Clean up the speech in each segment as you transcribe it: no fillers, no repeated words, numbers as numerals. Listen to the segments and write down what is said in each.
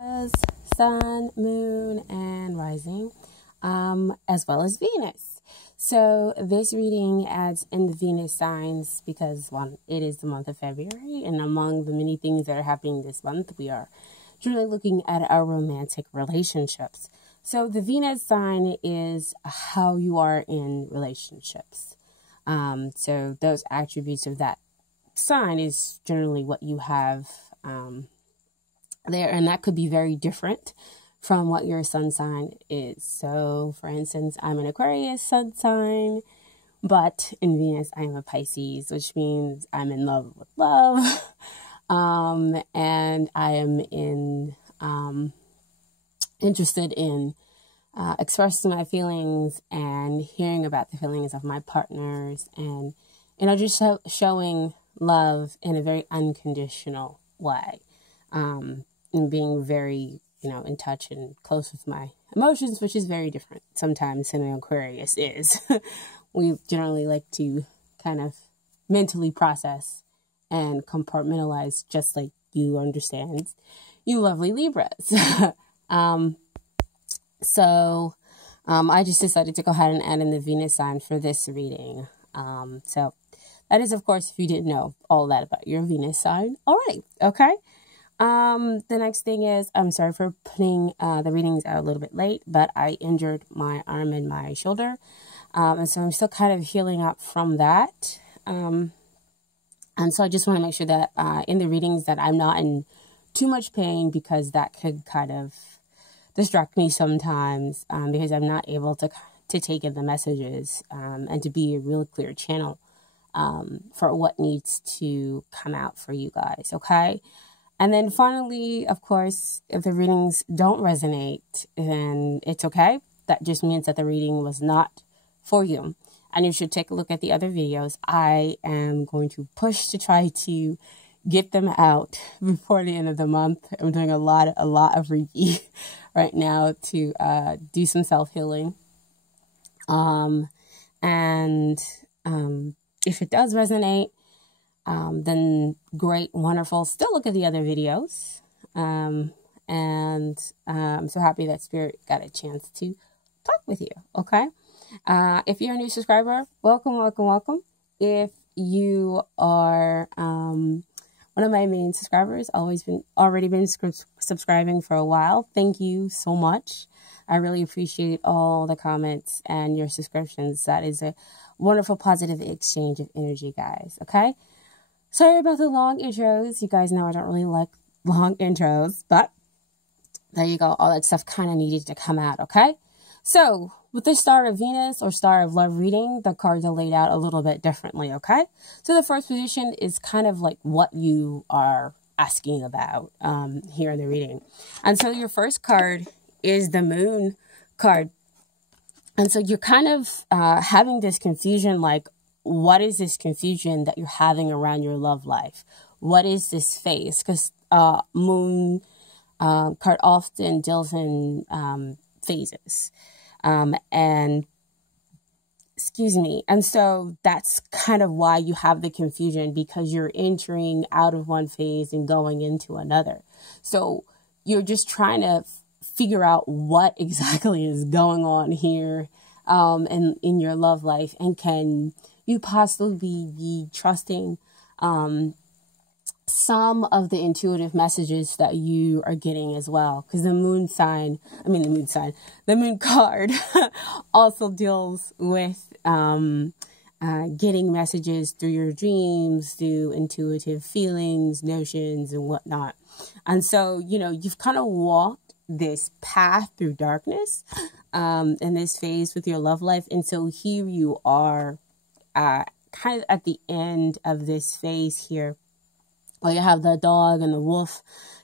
as Sun, Moon, and Rising, as well as Venus. So this reading adds in the Venus signs because, one, it is the month of February, and among the many things that are happening this month, we are truly looking at our romantic relationships. So the Venus sign is how you are in relationships. So those attributes of that sign is generally what you have there, and that could be very different from what your sun sign is. So for instance, I'm an Aquarius sun sign, but in Venus I am a Pisces, which means I'm in love with love. And I am interested in expressing my feelings and hearing about the feelings of my partners, and just showing love in a very unconditional way, and being very in touch and close with my emotions, which is very different sometimes than an Aquarius is. We generally like to kind of mentally process and compartmentalize, just like you understand, you lovely Libras. So I just decided to go ahead and add in the Venus sign for this reading. So that is, of course, if you didn't know all that about your Venus sign. All right, okay. The next thing is, I'm sorry for putting the readings out a little bit late, but I injured my arm and my shoulder. And so I'm still kind of healing up from that. And so I just want to make sure that in the readings that I'm not in too much pain, because that could kind of distract me sometimes, because I'm not able to take in the messages and to be a real clear channel for what needs to come out for you guys, okay? And then finally, of course, if the readings don't resonate, then it's okay. That just means that the reading was not for you. And you should take a look at the other videos. I am going to push to try to get them out before the end of the month. I'm doing a lot of Reiki right now to do some self-healing. If it does resonate, then great, wonderful. Still look at the other videos. I'm so happy that Spirit got a chance to talk with you, okay? If you're a new subscriber, welcome, welcome, welcome. If you are one of my main subscribers, already been subscribing for a while, thank you so much. I really appreciate all the comments and your subscriptions. That is a wonderful, positive exchange of energy, guys, okay? Sorry about the long intros. You guys know I don't really like long intros, but there you go. All that stuff kind of needed to come out, okay? So with the Star of Venus or Star of Love reading, the cards are laid out a little bit differently, okay? So the first position is kind of like what you are asking about here in the reading. And so your first card is the Moon card. And so you're kind of having this confusion, like, what is this confusion that you're having around your love life? What is this phase? Because Moon card often deals in phases. And so that's kind of why you have the confusion, because you're entering out of one phase and going into another. So you're just trying to figure out what exactly is going on here in your love life, and can you possibly be trusting some of the intuitive messages that you are getting as well. Because the moon card also deals with getting messages through your dreams, through intuitive feelings, notions, and whatnot. And so, you've kind of walked this path through darkness in this phase with your love life. And so here you are kind of at the end of this phase here, where you have the dog and the wolf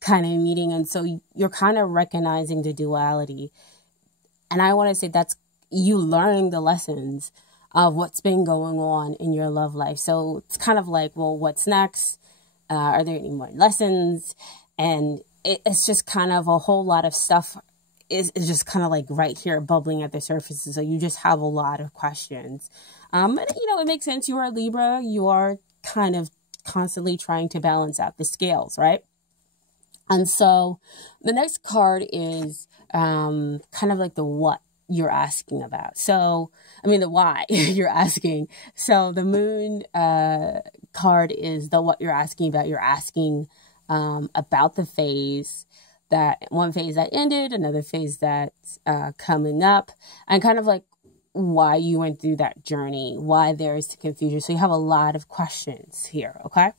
kind of meeting. And so you're kind of recognizing the duality. And I want to say that's you learning the lessons of what's been going on in your love life. So it's kind of like, well, what's next? Are there any more lessons? And it's just kind of a whole lot of stuff is just kind of like right here bubbling at the surface. So you just have a lot of questions. And, it makes sense. You are a Libra. You are kind of constantly trying to balance out the scales, right? And so the next card is kind of like the what you're asking about. So, I mean, the why you're asking. So the moon card is the what you're asking about. You're asking about the phase one phase that ended, another phase that's coming up, and kind of like why you went through that journey, why there is confusion. So you have a lot of questions here, okay?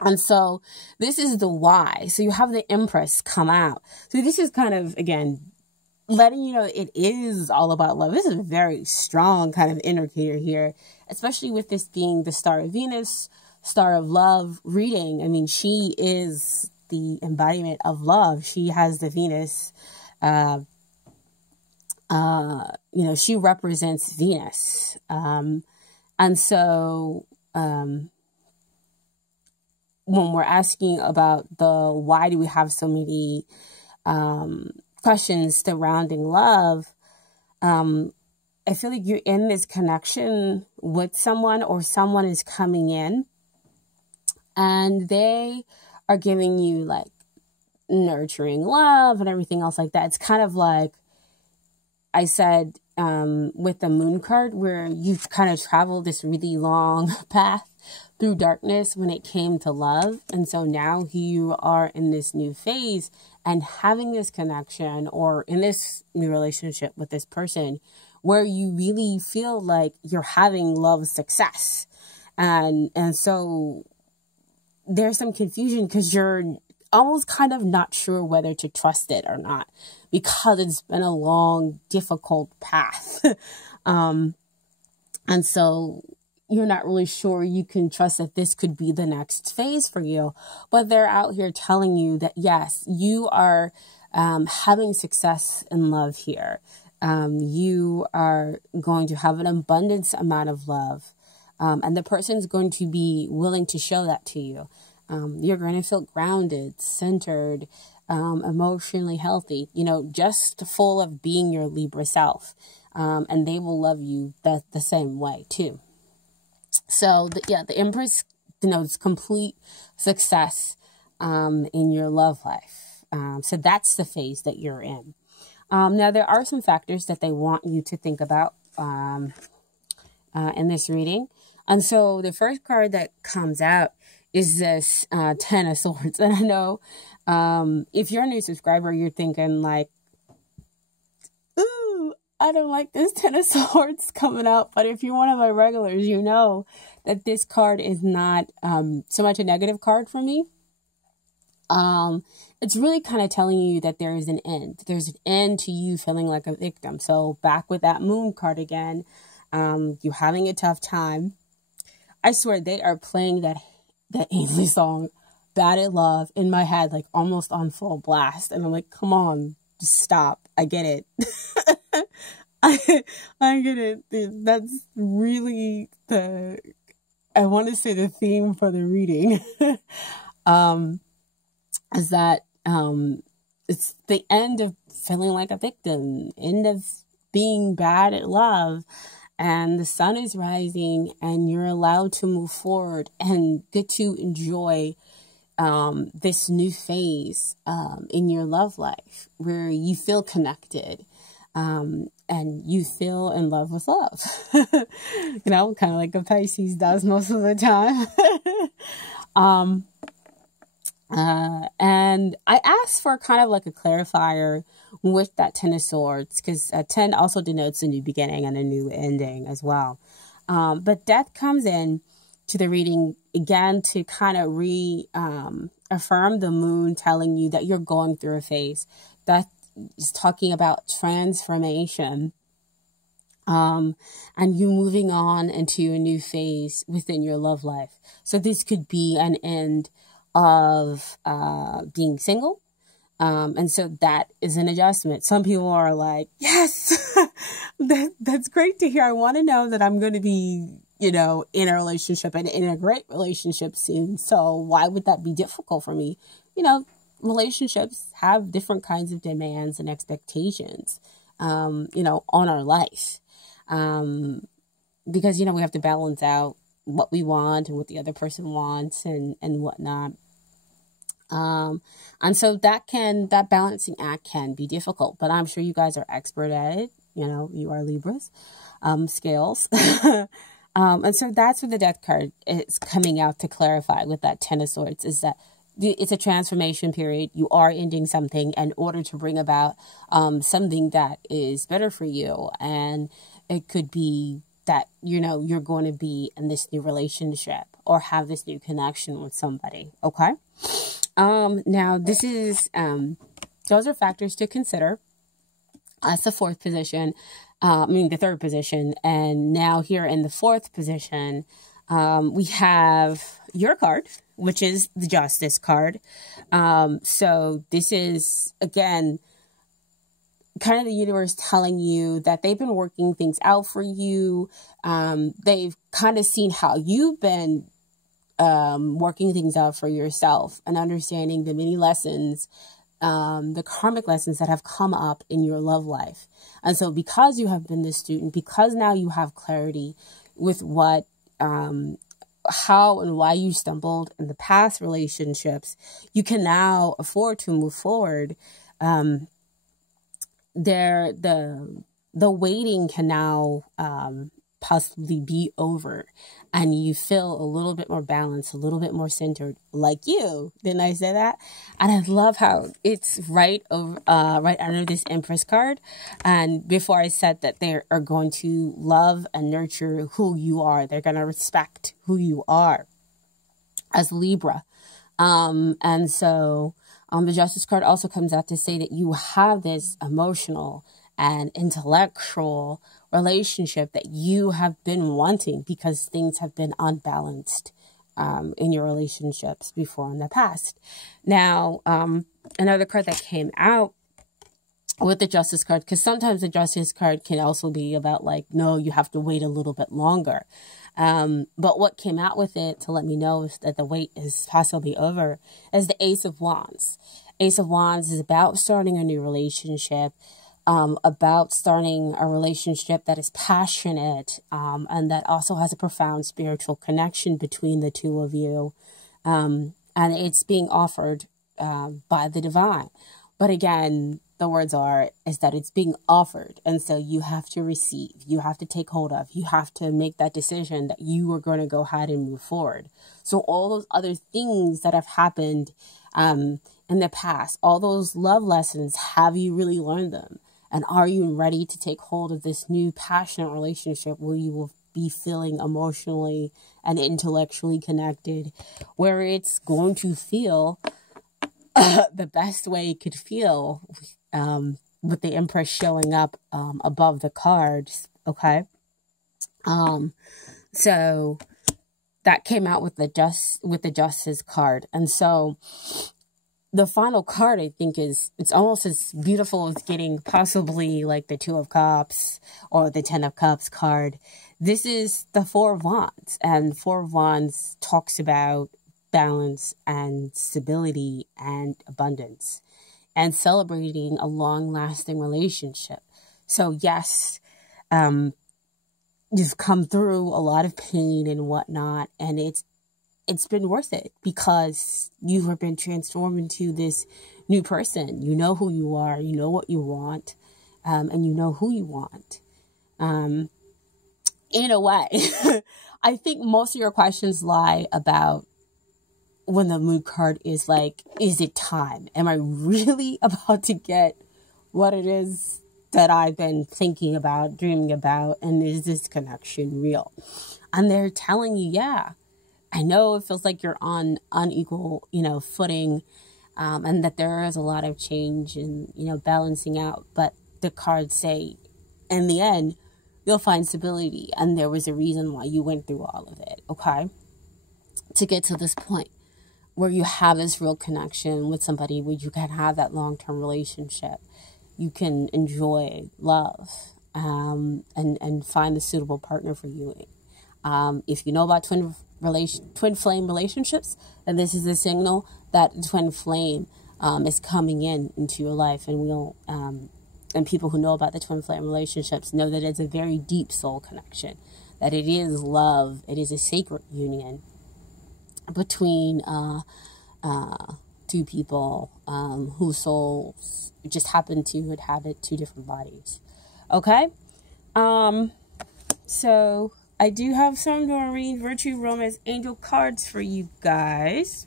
And so this is the why. So you have the Empress come out. So this is kind of, again, letting you know it is all about love. This is a very strong kind of indicator here, especially with this being the Star of Venus, Star of Love reading. I mean, she is the embodiment of love. She has the Venus, she represents Venus. And so, when we're asking about the why do we have so many questions surrounding love, I feel like you're in this connection with someone, or someone is coming in and they are giving you like nurturing love and everything else like that. It's kind of like I said with the moon card, where you've kind of traveled this really long path through darkness when it came to love. And so now you are in this new phase and having this connection, or in this new relationship with this person, where you really feel like you're having love success. And so there's some confusion because you're almost kind of not sure whether to trust it or not, because it's been a long, difficult path. And so you're not really sure you can trust that this could be the next phase for you. But they're out here telling you that, yes, you are having success in love here. You are going to have an abundance amount of love. And the person's going to be willing to show that to you. You're going to feel grounded, centered, emotionally healthy, just full of being your Libra self. And they will love you the same way too. So the Empress denotes complete success in your love life. So that's the phase that you're in. Now, there are some factors that they want you to think about in this reading. And so the first card that comes out is this 10 of Swords. And I know if you're a new subscriber, you're thinking like, ooh, I don't like this 10 of Swords coming out. But if you're one of my regulars, you know that this card is not so much a negative card for me. It's really kind of telling you that there is an end. There's an end to you feeling like a victim. So back with that moon card again, you're having a tough time. I swear they are playing that Ainsley song, Bad at Love, in my head, like almost on full blast. And I'm like, come on, just stop. I get it. I get it. That's really I want to say the theme for the reading. Is that it's the end of feeling like a victim, end of being bad at love, and the sun is rising and you're allowed to move forward and get to enjoy this new phase in your love life, where you feel connected and you feel in love with love. Kind of like a Pisces does most of the time. And I asked for kind of like a clarifier with that 10 of Swords, because 10 also denotes a new beginning and a new ending as well. But death comes in to the reading again to kind of affirm the moon, telling you that you're going through a phase. Death is talking about transformation, and you moving on into a new phase within your love life. So this could be an end of being single. And so that is an adjustment. Some people are like, yes, that's great to hear. I want to know that I'm going to be, in a relationship and in a great relationship soon. So why would that be difficult for me? Relationships have different kinds of demands and expectations, on our life. Because, we have to balance out what we want and what the other person wants and whatnot. And so that balancing act can be difficult, but I'm sure you guys are expert at it. You know, you are Libras, scales. And so that's what the Death card is coming out to clarify with that Ten of Swords, is that it's a transformation period. You are ending something in order to bring about something that is better for you. And it could be that, you know, you're going to be in this new relationship or have this new connection with somebody. Okay. Now this is, those are factors to consider. That's the fourth position. The third position. And now here in the fourth position, we have your card, which is the Justice card. So this is, again, kind of the universe telling you that they've been working things out for you. They've kind of seen how you've been working things out for yourself and understanding the many lessons, the karmic lessons that have come up in your love life. And so because you have been this student, because now you have clarity with what, how and why you stumbled in the past relationships, you can now afford to move forward. The waiting can now possibly be over, and you feel a little bit more balanced, a little bit more centered, like you. Didn't I say that? And I love how it's right over, right under this Empress card. And before I said that they are going to love and nurture who you are, they're going to respect who you are as Libra. And so the Justice card also comes out to say that you have this emotional and intellectual relationship that you have been wanting because things have been unbalanced in your relationships before in the past. Now, another card that came out with the Justice card, because sometimes the Justice card can also be about like, no, you have to wait a little bit longer. But what came out with it to let me know that the wait is possibly over is the Ace of Wands. Ace of Wands is about starting a new relationship, about starting a relationship that is passionate, and that also has a profound spiritual connection between the two of you. And it's being offered by the divine. But again, the words is that it's being offered. And so you have to receive, you have to take hold of, you have to make that decision that you are going to go ahead and move forward. So all those other things that have happened in the past, all those love lessons, have you really learned them? And are you ready to take hold of this new passionate relationship where you will be feeling emotionally and intellectually connected, where it's going to feel the best way it could feel, with the Empress showing up above the cards, okay? So that came out with the Justice card. And so the final card, I think, it's almost as beautiful as getting possibly like the Two of Cups or the Ten of Cups card. This is the Four of Wands, and Four of Wands talks about balance and stability and abundance and celebrating a long-lasting relationship. So yes, you've come through a lot of pain and whatnot, and it's been worth it because you have been transformed into this new person. You know who you are, you know what you want, and you know who you want. In a way, I think most of your questions lie about when the Moon card is like, is it time? Am I really about to get what it is that I've been thinking about, dreaming about? And is this connection real? And they're telling you, yeah, I know it feels like you're on unequal, footing, and that there is a lot of change and, balancing out. But the cards say, in the end, you'll find stability. And there was a reason why you went through all of it, okay? To get to this point where you have this real connection with somebody, where you can have that long-term relationship. You can enjoy love, and find the suitable partner for you. If you know about twin flame relationships, then this is a signal that the twin flame is coming into your life. And and people who know about the twin flame relationships know that it's a very deep soul connection, that it is love, it is a sacred union between two people whose souls just happen to inhabit two different bodies. Okay? So I do have some Doreen Virtue Romance Angel cards for you guys.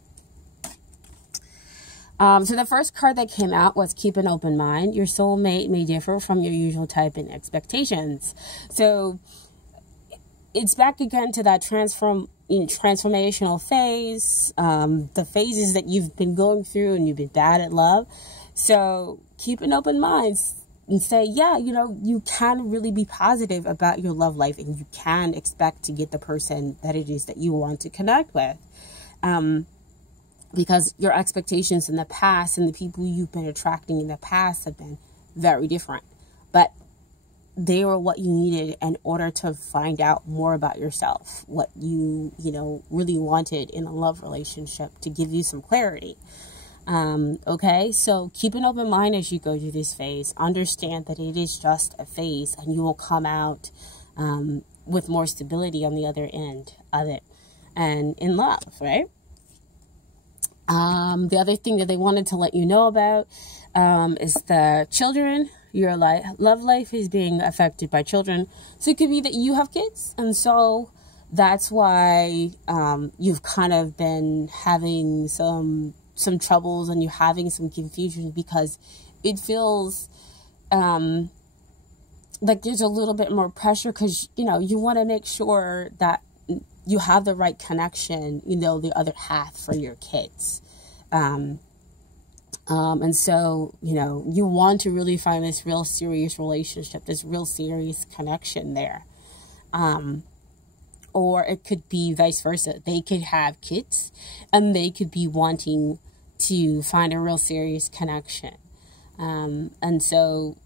So the first card that came out was keep an open mind. Your soulmate may differ from your usual type and expectations. So it's back again to that transformational phase, the phases that you've been going through and you've been bad at love. So keep an open mind and say, yeah, you know, you can really be positive about your love life and you can expect to get the person that it is that you want to connect with. Because your expectations in the past and the people you've been attracting in the past have been very different. But they were what you needed in order to find out more about yourself, what you really wanted in a love relationship, to give you some clarity. Okay, so keep an open mind as you go through this phase. Understand that it is just a phase and you will come out with more stability on the other end of it and in love, right? The other thing that they wanted to let you know about is the children. Your love life is being affected by children. So it could be that you have kids. And so that's why you've kind of been having some troubles and you're having some confusion, because it feels like there's a little bit more pressure because, you want to make sure that you have the right connection, the other half for your kids. And so, you want to really find this real serious relationship, this real serious connection there. Or it could be vice versa. They could have kids and they could be wanting to find a real serious connection. And so,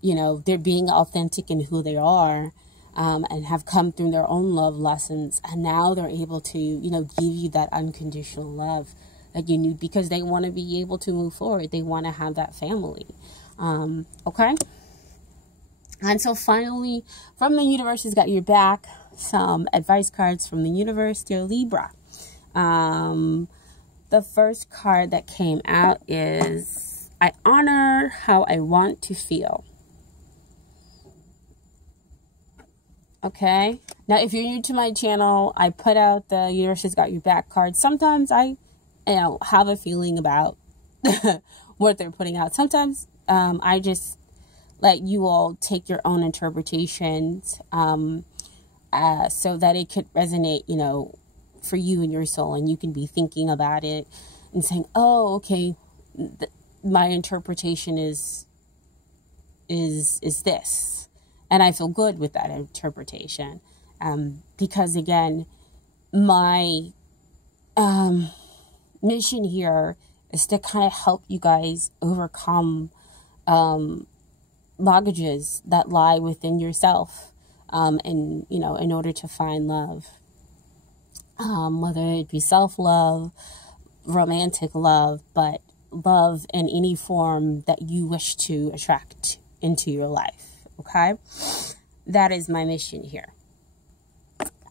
they're being authentic in who they are. And have come through their own love lessons, and now they're able to, give you that unconditional love that you need, because they want to be able to move forward. They want to have that family. Okay? And so finally, from the universe has got your back, some advice cards from the universe, dear Libra. The first card that came out is, I honor how I want to feel. Okay. Now, if you're new to my channel, I put out the universe has got your back card. Sometimes I, have a feeling about what they're putting out. Sometimes I just let you all take your own interpretations so that it could resonate, for you and your soul, and you can be thinking about it and saying, oh, okay, my interpretation is this. And I feel good with that interpretation. Because again, my mission here is to kind of help you guys overcome blockages that lie within yourself. And, in order to find love. Whether it be self-love, romantic love, but love in any form that you wish to attract into your life. Okay, that is my mission here.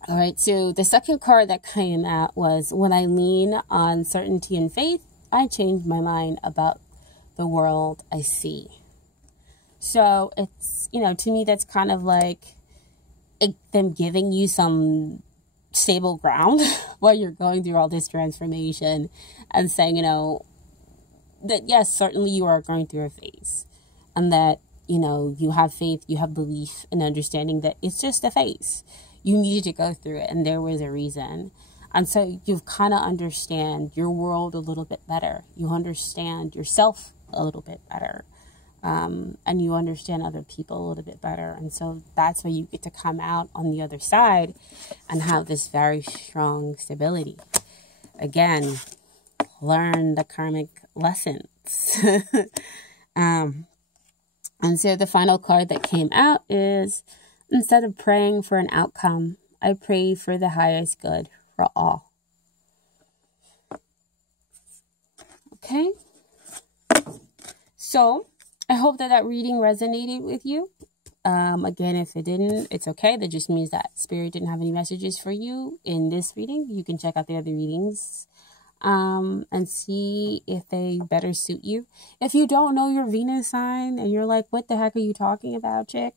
All right, so the second card that came out was, when I lean on certainty and faith, I change my mind about the world I see. So it's, to me, that's kind of like them giving you some stable ground while you're going through all this transformation, and saying, that yes, certainly you are going through a phase, and that, you have faith, you have belief and understanding that it's just a phase. You needed to go through it, and there was a reason. And so you've kind of understand your world a little bit better. You understand yourself a little bit better. And you understand other people a little bit better. And so that's why you get to come out on the other side and have this very strong stability. Again, learn the karmic lessons. And so the final card that came out is, instead of praying for an outcome, I pray for the highest good for all. Okay. So I hope that reading resonated with you. Again, if it didn't, it's okay. That just means that Spirit didn't have any messages for you in this reading. You can check out the other readings and see if they better suit you. If you don't know your Venus sign and you're like, what the heck are you talking about, chick?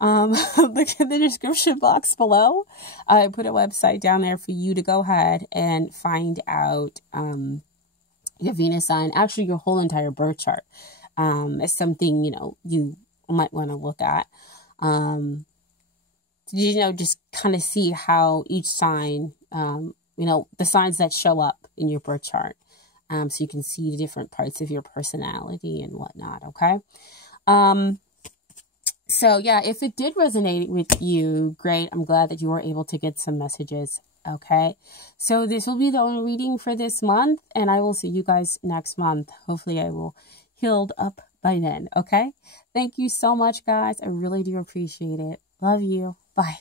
Look in the description box below. I put a website down there for you to go ahead and find out your Venus sign, actually your whole entire birth chart. Is something, you know, you might want to look at. You know, just kind of see how each sign, you know, the signs that show up in your birth chart. So you can see the different parts of your personality and whatnot, okay? So yeah, if it did resonate with you, great. I'm glad that you were able to get some messages, okay? So this will be the only reading for this month, and I will see you guys next month. Hopefully I will healed up by then, okay? Thank you so much, guys. I really do appreciate it. Love you. Bye.